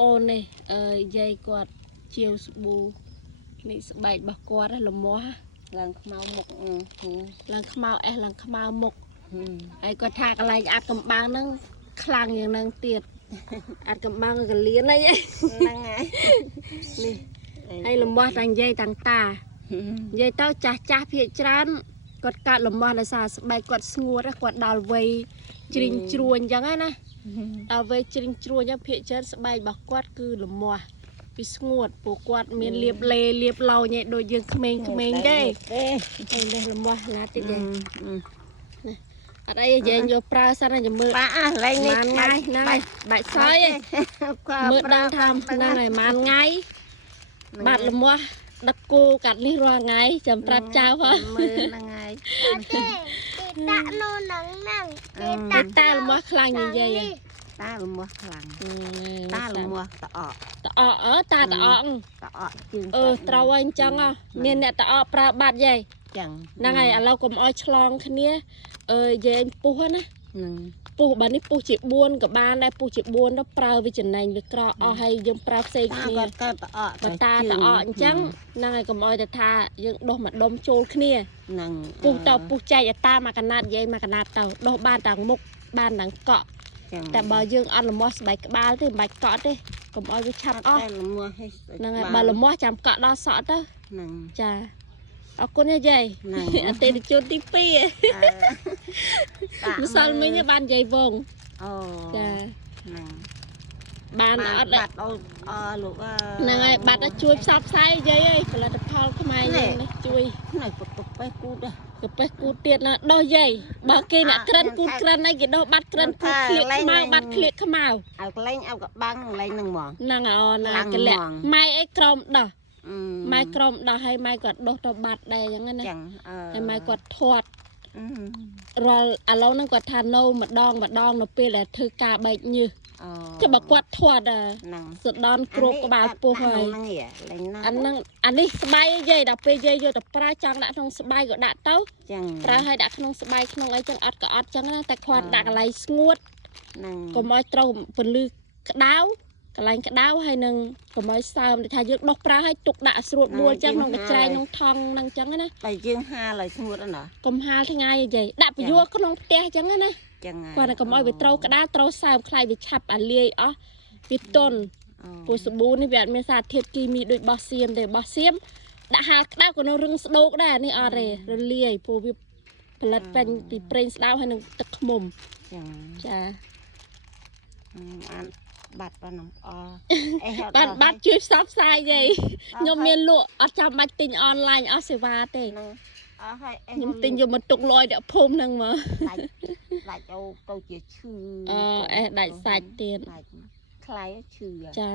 អូននេះយាយគាត់ជាវស្ប៊ូនេះស្បែករបស់គាត់លំមាស់ឡើងខ្មៅមុខឡើងខ្មៅអេសឡើងខ្មៅមុខហើយគាត់ថាកន្លែងអាត់កំបាំងហ្នឹងខ្លាំងយ៉ាងហ្នឹងទៀតអាត់កំបាំងកលៀនអីហ្នឹងហើយនេះហើយលំមាស់តាំងយាយតាំងតានិយាយទៅចាស់ភាគច្រើនគាត់កាត់លំមាស់ដោយសារស្បែកគាត់ស្ងួតគាត់ដល់វ័យជ្រីងជ្រួញអញ្ចឹងណាដល់វ័យជ្រីងជ្រួញអញ្ចឹងភាគច្រើនស្បែករបស់គាត់គឺលំមាស់ពីស្ងួតពួកគាត់មានលាបលេលាបឡោញឯដូចយើងក្មេងទេហើយនេះលំមាស់ណាទៀតទេអត់អីយើងយកប្រើសិនចាំមើលបាទឡែងនេះថ្ងៃហ្នឹងបាច់សយមើលដឹងថាហ្នឹងហើយប៉ុន្មានថ្ងៃបាត់លំមាស់ដឹកគូកាត់នេះរាល់ថ្ងៃចាំប្រាប់ចៅហ៎មើលហ្នឹងហើយគេដាក់នោះហ្នឹងគេដាក់តាលំមាស់ខ្លាំងនិយាយតាលំមាស់ខ្លាំងតាលំមាស់តអកតាតអកជើងត្រូវហើយអញ្ចឹងមានអ្នកតអកប្រើបាត់យាយចឹងហ្នឹងហើយឥឡូវកុំអោយឆ្លងគ្នាយាយពុះណាពុះបាទនេះពុះជា4ក៏បានដែរពុះជា4ទៅប្រើវាចំណេញវាក្រអស់ហើយយើងប្រើផ្សេងគ្នាកើតតអកតាតអកអញ្ចឹងហ្នឹងហើយកុំអោយទៅថាយើងដុសម្ដុំចូលគ្នាហ្នឹងពុះទៅពុះចែកឲ្យតាមកកណាត់យាយមកកណាត់ទៅដុសបានទាំងមុខបានទាំងកក់តែបើយើងអត់លំមាស់ស្បែកក្បាលទេមិនបាច់កក់ទេកុំអោយវាឆាប់អស់ហ្នឹងហើយបើលំមាស់ចាំកក់ដល់សក់ទៅហ្នឹងចាអរគុណយាយអតិថិជនទី2ម្សិលមិញបានយាយវងអូចាហ្នឹងបានអត់បាត់លោកហ្នឹងហើយបាត់ជួយផ្សព្វផ្សាយយាយអើយផលិតផលខ្មែរយើងនេះជួយនៅកប៉េះគូតកប៉េះគូតទៀតណាដោះយាយបើគេអ្នកក្រិនគូតក្រិនអីគេដោះបាត់ក្រិនគូតក្លៀកខ្មៅបាត់ក្លៀកខ្មៅឲ្យកលែងឲ្យកបាំងលែងហ្នឹងហ្មងហ្នឹងអូណាកលែងម៉ែអីក្រមដោះម៉ែក្រមដោះឲ្យម៉ែគាត់ដោះទៅបាត់ដែរអញ្ចឹងណាហើយម៉ែគាត់ធាត់រាល់ឥឡូវហ្នឹងគាត់ថានៅម្ដងនៅពេលដែលធ្វើការបែកញើសចាំបើគាត់ធាត់សដនគ្របក្បាលពោះហើយអានេះស្បែកយាយដល់ពេលយាយយកទៅប្រើចង់ដាក់ក្នុងស្បែកក៏ដាក់ទៅប្រើឲ្យដាក់ក្នុងស្បែកក្នុងអីចឹងអត់ក៏អត់ចឹងណាតែគាត់ដាក់កន្លែងស្ងួតកុំឲ្យត្រូវពន្លឺក្តៅកន្លែងក្តៅហើយនឹងកុំឲ្យសើមដូចថាយើងដោះប្រើឲ្យទុកដាក់ស្រួលដួលចឹងក្នុងកញ្ច្រែងក្នុងថង់ហ្នឹងចឹងណាតែយើងហាលឲ្យស្ងួតណាកុំហាលថ្ងៃយាយដាក់ពយួរក្នុងផ្ទះចឹងណាចឹងគាត់តែកុំឲ្យវាត្រូវក្តៅត្រូវសើមខ្លាយវាឆាប់អាលាយអស់វាទន់ពូសាប៊ូនេះវាអត់មានសារធាតុគីមីដូចបោះសៀមទេបោះសៀមដាក់ហាលក្តៅក៏នៅរឹងស្ដោកដែរនេះអត់ទេរលាយព្រោះវាផលិតពេញពីប្រេងស្តៅហើយនឹងទឹកឃ្មុំចាអានបាត់បានបាត់ជួយផ្សព្វផ្សាយយាយខ្ញុំមានលក់អត់ចាំបាច់ទិញអនឡាញអស់សេវាទេខ្ញុំទិញយកមកទុកលយដាក់ភូមិហ្នឹងមកដាច់ទៅជាឈឺអេដាច់សាច់ទៀតខ្លាយឈឺចៃ